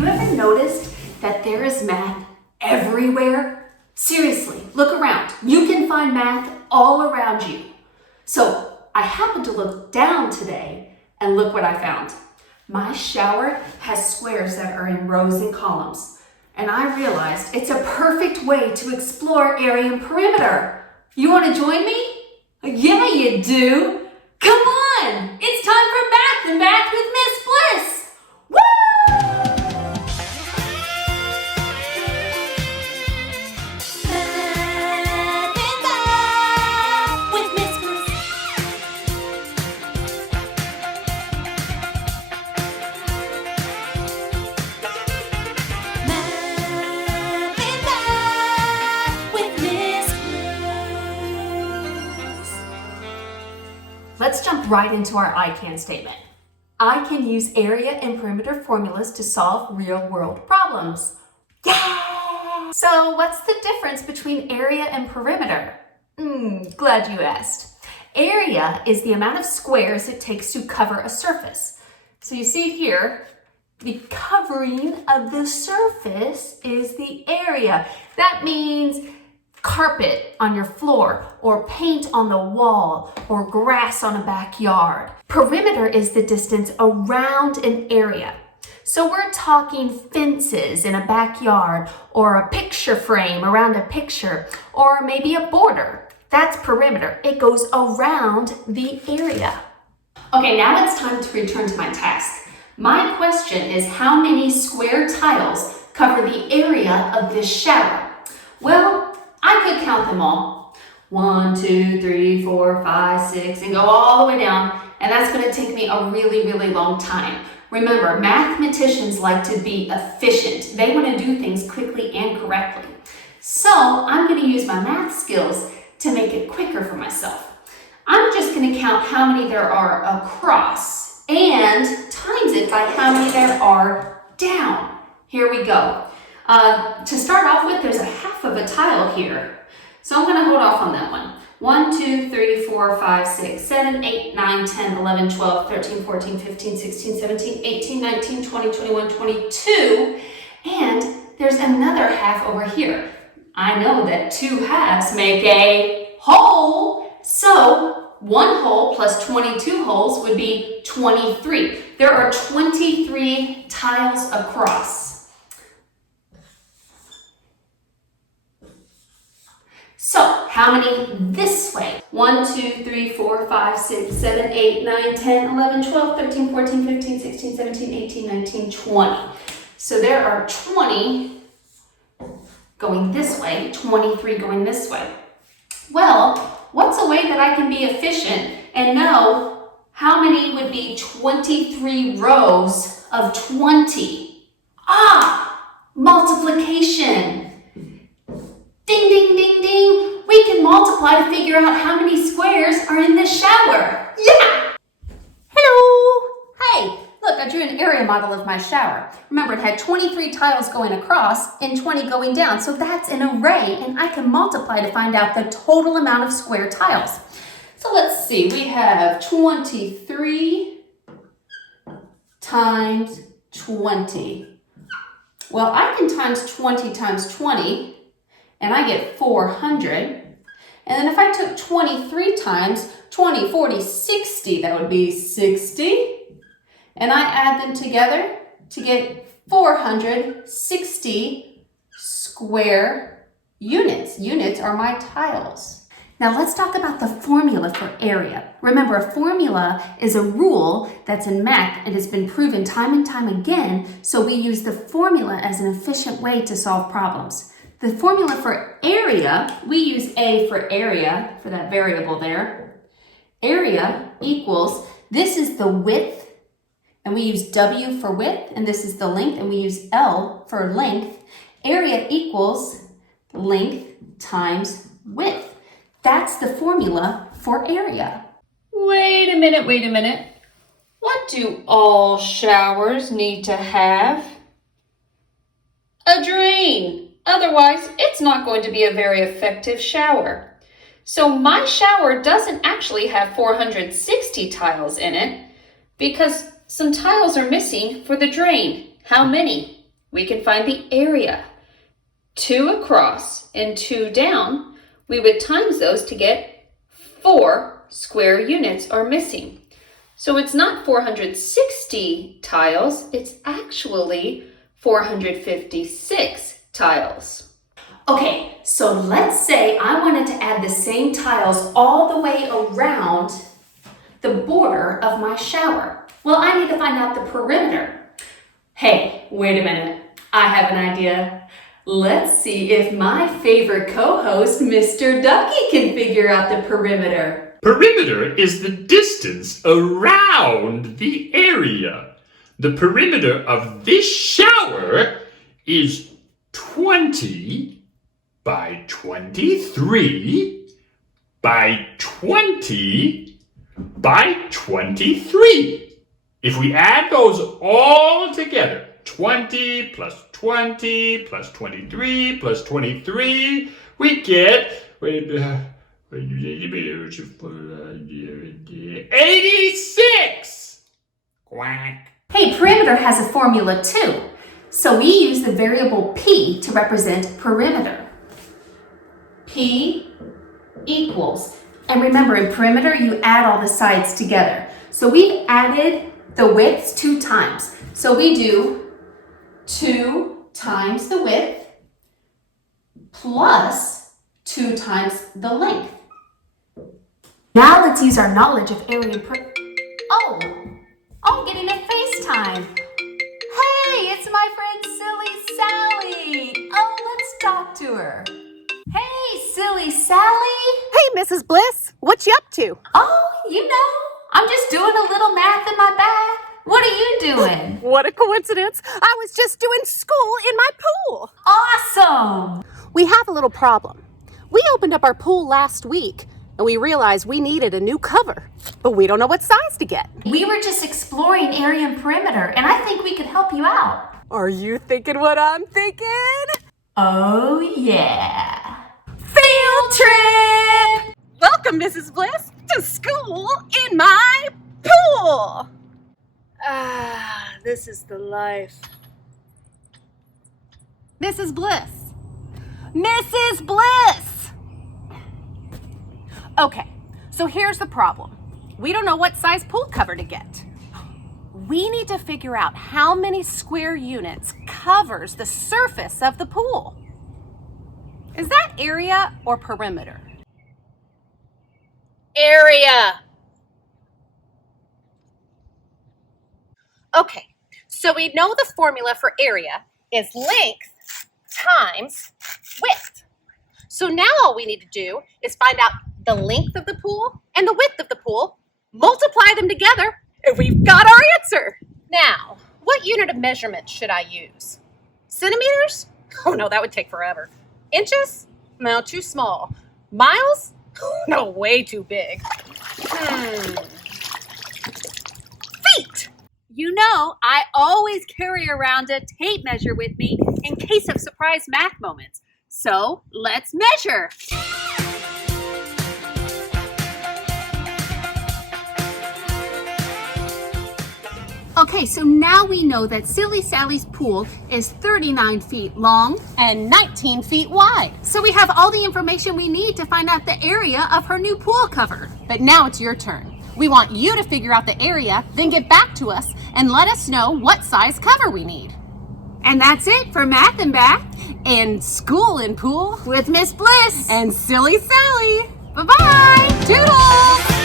you ever noticed that there is math everywhere? Seriously, look around. You can find math all around you. So I happened to look down today and look what I found. My shower has squares that are in rows and columns. And I realized it's a perfect way to explore area and perimeter. You want to join me? Yeah, you do. Come on, it's time for Math and Math with Miss Bliss. Woo! Math and Math with Miss Bliss. Math and Math with Miss Bliss. Let's jump right into our I can statement. I can use area and perimeter formulas to solve real-world problems. Yeah! So what's the difference between area and perimeter? Glad you asked. Area is the amount of squares it takes to cover a surface. So you see here, the covering of the surface is the area. That means carpet on your floor, or paint on the wall, or grass on a backyard. Perimeter is the distance around an area. So we're talking fences in a backyard, or a picture frame around a picture, or maybe a border. That's perimeter. It goes around the area. Okay, now it's time to return to my task. My question is, how many square tiles cover the area of this shower? Well, I could count them all. 1, 2, 3, 4, 5, 6, and go all the way down. And that's going to take me a really, really long time. Remember, mathematicians like to be efficient. They want to do things quickly and correctly. So I'm going to use my math skills to make it quicker for myself. I'm just going to count how many there are across and times it by how many there are down. Here we go. To start off with, there's a half of a tile here. So I'm going to hold off on that one. 1, 2, 3, 4, 5, 6, 7, 8, 9, 10, 11, 12, 13, 14, 15, 16, 17, 18, 19, 20, 21, 22. And there's another half over here. I know that 2 halves make a whole. So 1 whole plus 22 holes would be 23. There are 23 tiles across. So, how many this way? 1, 2, 3, 4, 5, 6, 7, 8, 9, 10, 11, 12, 13, 14, 15, 16, 17, 18, 19, 20. So there are 20 going this way, 23 going this way. Well, what's a way that I can be efficient and know how many would be 23 rows of 20? Multiplication. Ding, ding, ding, ding. We can multiply to figure out how many squares are in this shower. Yeah! Hello! Hey, look, I drew an area model of my shower. Remember, it had 23 tiles going across and 20 going down. So that's an array, and I can multiply to find out the total amount of square tiles. So let's see. We have 23 times 20. Well, I can times 20 times 20. And I get 400. And then if I took 23 times 20, 40, 60, that would be 60. And I add them together to get 460 square units. Units are my tiles. Now let's talk about the formula for area. Remember, a formula is a rule that's in math. It has been proven time and time again, so we use the formula as an efficient way to solve problems. The formula for area, we use A for area, for that variable there. Area equals, this is the width, and we use W for width, and this is the length, and we use L for length. Area equals length times width. That's the formula for area. Wait a minute. What do all showers need to have? A drain. Otherwise, it's not going to be a very effective shower. So my shower doesn't actually have 460 tiles in it because some tiles are missing for the drain. How many? we can find the area. 2 across and 2 down, we would times those to get 4 square units are missing. So it's not 460 tiles, it's actually 456 tiles. Okay, so let's say I wanted to add the same tiles all the way around the border of my shower. Well, I need to find out the perimeter. Hey, wait a minute. I have an idea. Let's see if my favorite co-host, Mr. Ducky, can figure out the perimeter. Perimeter is the distance around the area. The perimeter of this shower is 20 by 23 by 20 by 23. If we add those all together, 20 plus 20 plus 23 plus 23, we get 86! Quack. Hey, perimeter has a formula too. So we use the variable p to represent perimeter. P equals, and remember in perimeter you add all the sides together. So we've added the widths 2 times. So we do 2 times the width plus 2 times the length. Now let's use our knowledge of area and Oh, I'm getting a FaceTime. Hey, it's my friend Silly Sally. Oh, let's talk to her. Hey, Silly Sally. Hey, Mrs. Bliss, what you up to? Oh, I'm just doing a little math in my bag. What are you doing? What a coincidence. I was just doing school in my pool. Awesome. We have a little problem. We opened up our pool last week and we realized we needed a new cover, but we don't know what size to get. We were just exploring area and perimeter, and I think we could help you out. Are you thinking what I'm thinking? Oh, yeah. Field trip! Welcome, Mrs. Bliss, to school in my pool. This is the life. Mrs. Bliss. Mrs. Bliss! Okay, so here's the problem. We don't know what size pool cover to get. We need to figure out how many square units covers the surface of the pool. Is that area or perimeter? Area. Okay, so we know the formula for area is length times width. So now all we need to do is find out the length of the pool and the width of the pool, multiply them together, and we've got our answer. Now, what unit of measurement should I use? Centimeters? Oh no, that would take forever. Inches? No, too small. Miles? No, way too big. Feet! You know, I always carry around a tape measure with me in case of surprise math moments. So let's measure. Okay, so now we know that Silly Sally's pool is 39 feet long and 19 feet wide. So we have all the information we need to find out the area of her new pool cover. But now it's your turn. We want you to figure out the area, then get back to us and let us know what size cover we need. And that's it for Math and Bath and School and Pool with Miss Bliss and Silly Sally. Bye-bye. Toodles!